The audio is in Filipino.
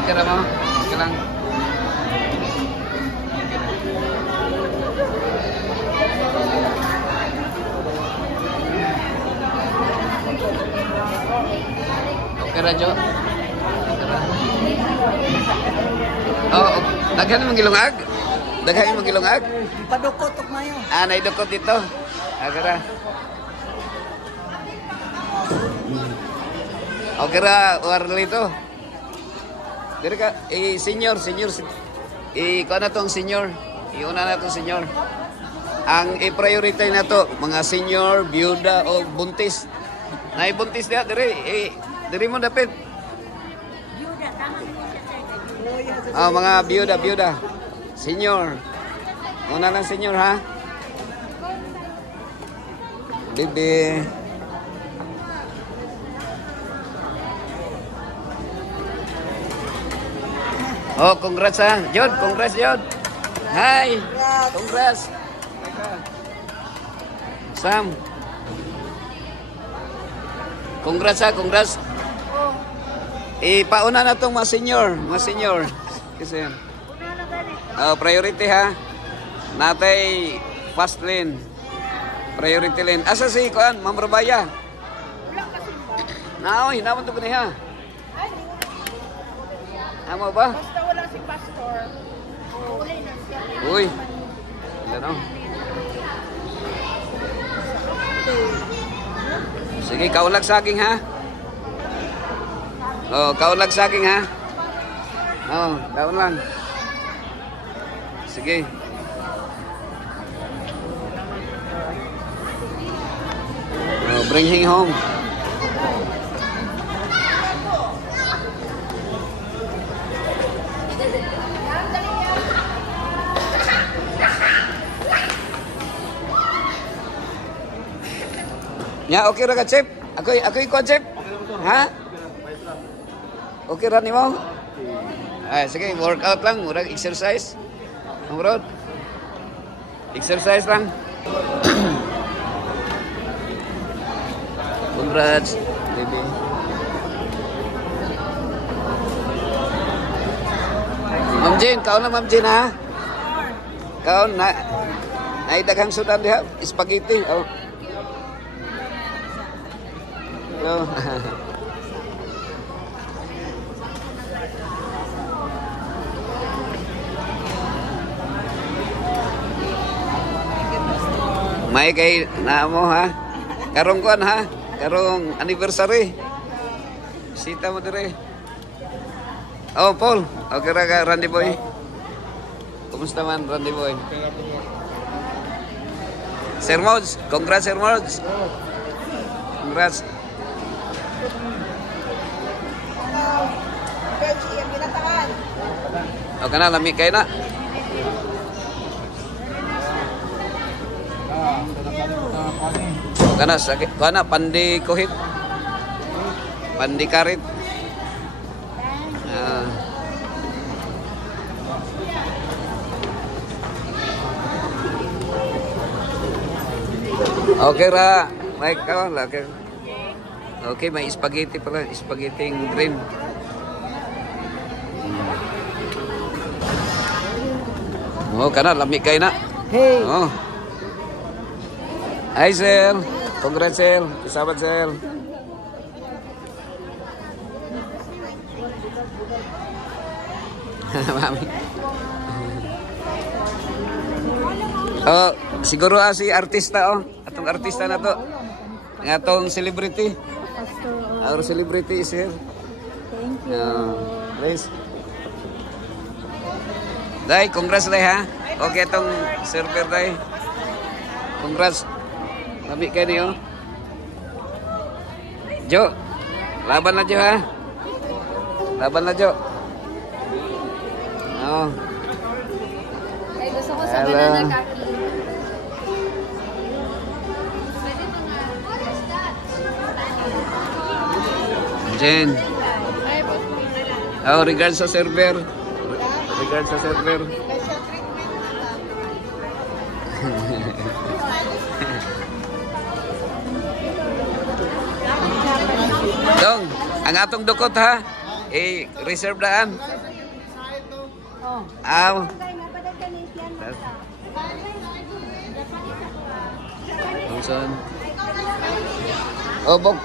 Okay na mo? Okay lang. Okay na, Jo. Oh, daghan mong gilungag? Daghan mong gilungag? Padukot ug mayo. Ah, naidukot dito. Agara. Agara, warli to. Dire ka, senior. Kuha na tong senior. Iuna na tong senior. Ang i-priority na to, mga senior, byuda o buntis. Naibuntis diha, dire. Dire mo dapit. Mga byuda. Senior. Una lang senior, ha? Bibi. Oh, congrats ha. Jod, congrats Jod. Hi. Congrats. Sam. Congrats ha, congrats. Pauna na tong mga senior. Kasi priority ha. Natay fast lane. Priority lane. Asa si kuan, Ma'am Rabaya? Naoy, naman to kaniha. Amo ba? Basta wala si pastor. Uli na siya. Uy. Ano? Sige, kaulag saging ha. Oh, kaulag saging ha. Oh, daon lang. Sige. Oh, bring him home. Ya, okay ra ka, Chef? Ako ikaw, Chef? Ha? Okay ra ni mo? Ay, sige, workout lang, murag exercise. Murag exercise lang. Congrats, baby. Ma'am Jean, kaon na Ma'am Jean ha? Kaon na. Ay daghang sudan diha, spaghetti. Oh. No. May kay na mo ha. Karong kuan ha. Karong anniversary. Sita mo dire. Oh, Paul. Okay ra ka, Randy Boy. Kumusta man, Randy Boy? Sir Mods, congrats Sir Mods. Congrats. Okay na, lami kayo na. Okay na, sakit. Kuha na, pandi kuhit. Pandi karit. Okay ra. Mike ka, laki. Okay, may spaghetti pala. Spaghetti green. Oh, kana lami kay na. Hey. Oh. Hi, sir. Congrats, sir. Sabat, sir. Mami. Oh, siguro si artista oh. Atong artista na to. Ng atong celebrity. Our celebrity is here. Thank you. Please. Day, congrats day ha. Okay itong server day. Congrats. Lami kayo niyo. Jo. Laban na Jo ha. Laban na Jo. Oh. Ay, gusto ko sa banana kaki. Jen. Oh, regards sa server. Regards sa server. Dong. Ang atong dukot ha. I-reserve daan. Oh. Aw. Thousand. Oh, bok.